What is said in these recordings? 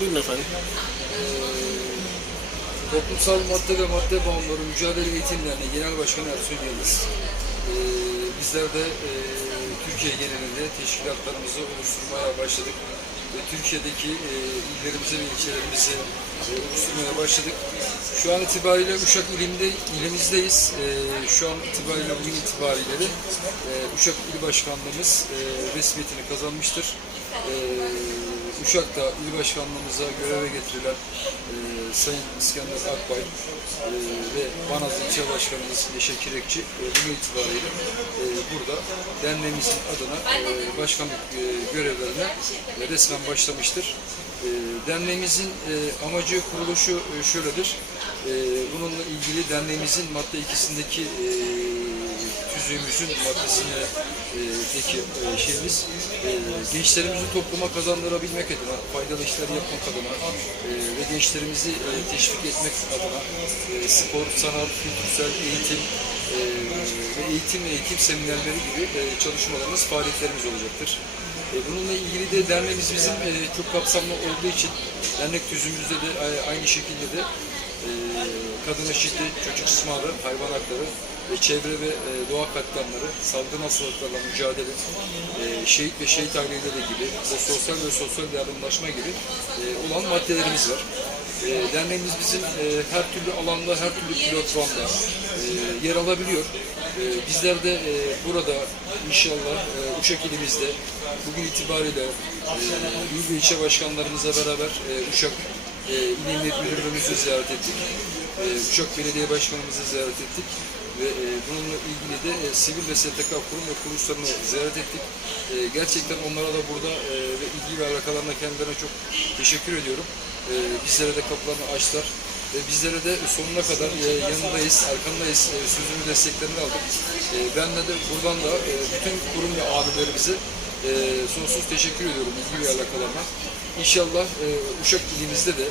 Buyurun efendim. Toplumsal madde ve madde bağımlıları mücadele eğitim genel başkanı Ersoy Yıldız. Ee, bizler de e, Türkiye genelinde teşkilatlarımızı oluşturmaya başladık. Ve Türkiye'deki e, illerimizi ve ilçelerimizi e, oluşturmaya başladık. Şu an itibariyle Uşak ilimde, ilimizdeyiz. E, şu an itibariyle bugün itibariyle de e, Uşak İl Başkanlığımız e, resmiyetini kazanmıştır. E, Uşak'ta il başkanlığımıza göreve getirilen e, Sayın İskender Akbay e, ve Banaz ilçe başkanımız Neşe Kirekçi e, bugün itibariyle e, burada derneğimizin adına e, başkanlık e, görevlerine e, resmen başlamıştır. E, derneğimizin e, amacı kuruluşu e, şöyledir. E, bununla ilgili derneğimizin madde ikisindeki e, tüzüğümüzün maddesine deki e, şeyimiz e, gençlerimizi topluma kazandırabilmek adına, faydalı işler yapmak adına e, ve gençlerimizi teşvik etmek adına spor, sanat, kültürsel eğitim ve eğitim ve eğitim seminerleri gibi çalışmalarımız, faaliyetlerimiz olacaktır. Bununla ilgili de derneğimiz bizim çok kapsamlı olduğu için dernek tüzüğümüzde de aynı şekilde de e, kadına şiddet, çocuk istismarı, hayvan hakları ve çevre ve e, doğa katliamları, salgın hastalıklarla mücadele, e, şehit ve şehit aileleri gibi ve sosyal ve sosyal yardımlaşma gibi e, olan maddelerimiz var. E, derneğimiz bizim her türlü alanda, her türlü platformda yer alabiliyor. Bizler de burada inşallah e, Uşak bugün itibariyle e, ve ilçe başkanlarımızla beraber e, Uşak e, İl Emniyet Müdürlüğümüzü ziyaret ettik. E, Uşak Belediye Başkanımızı ziyaret ettik ve e, bununla ilgili de e, sivil ve STK kurum ve kuruluşlarını ziyaret ettik. E, gerçekten onlara da burada e, ve ilgi ve alakalarına kendilerine çok teşekkür ediyorum. E, bizlere de kapılarını açtılar. E, bizlere de sonuna kadar e, yanındayız, arkandayız, e, sözünü desteklerini aldık. E, ben de, de buradan da e, bütün kurum ve abilerimize e, sonsuz teşekkür ediyorum ilgi ve alakalarına. İnşallah e, Uşak ilimizde de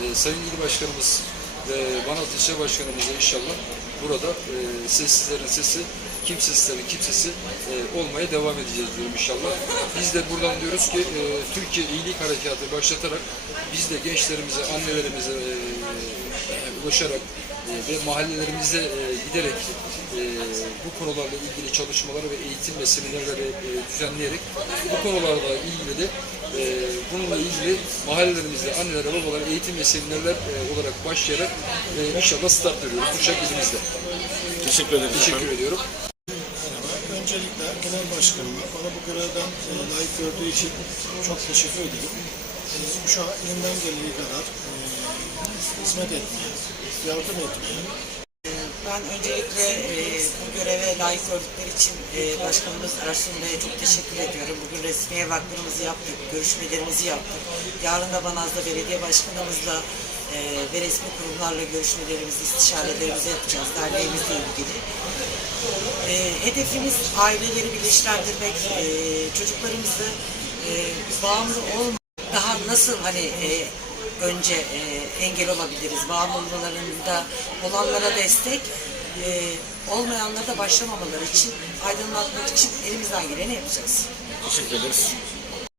e, Sayın İl Başkanımız ve Banat İlçe Başkanımız inşallah burada e, sessizlerin sesi, kimsesizlerin kimsesi e, olmaya devam edeceğiz diyorum inşallah. Biz de buradan diyoruz ki e, Türkiye İyilik Harekatı başlatarak biz de gençlerimize, annelerimize e, ulaşarak e, ve mahallelerimize e, giderek e, bu konularla ilgili çalışmaları ve eğitim ve seminerleri e, düzenleyerek bu konularla ilgili de bununla ilgili mahallelerimizde annelere, babalara eğitim ve seminerler olarak başlayarak inşallah start veriyoruz Uşak ilimizde. Teşekkür ederim Teşekkür efendim. ediyorum. Öncelikle genel başkanıma bana bu görevden layık gördüğü için çok teşekkür ederim. Şu an elimden geldiği kadar hizmet etmeye, yardım etmeye, Ben öncelikle e, bu göreve layık gördükleri için e, Başkanımız Ersun Bey'e çok teşekkür ediyorum. Bugün resmiye vakfımızı yaptık, görüşmelerimizi yaptık. Yarın da Banaz'da belediye başkanımızla e, ve resmi kurumlarla görüşmelerimizi, istişarelerimizi yapacağız derneğimizle ilgili. E, hedefimiz aileleri birleştirmek, e, çocuklarımızı e, bağımlı olmadan daha nasıl hani e, önce e, engel olabiliriz, bağımlılığlarında olanlara destek, e, olmayanlara da başlamamaları için, aydınlatmak için elimizden geleni yapacağız. Teşekkür ederiz.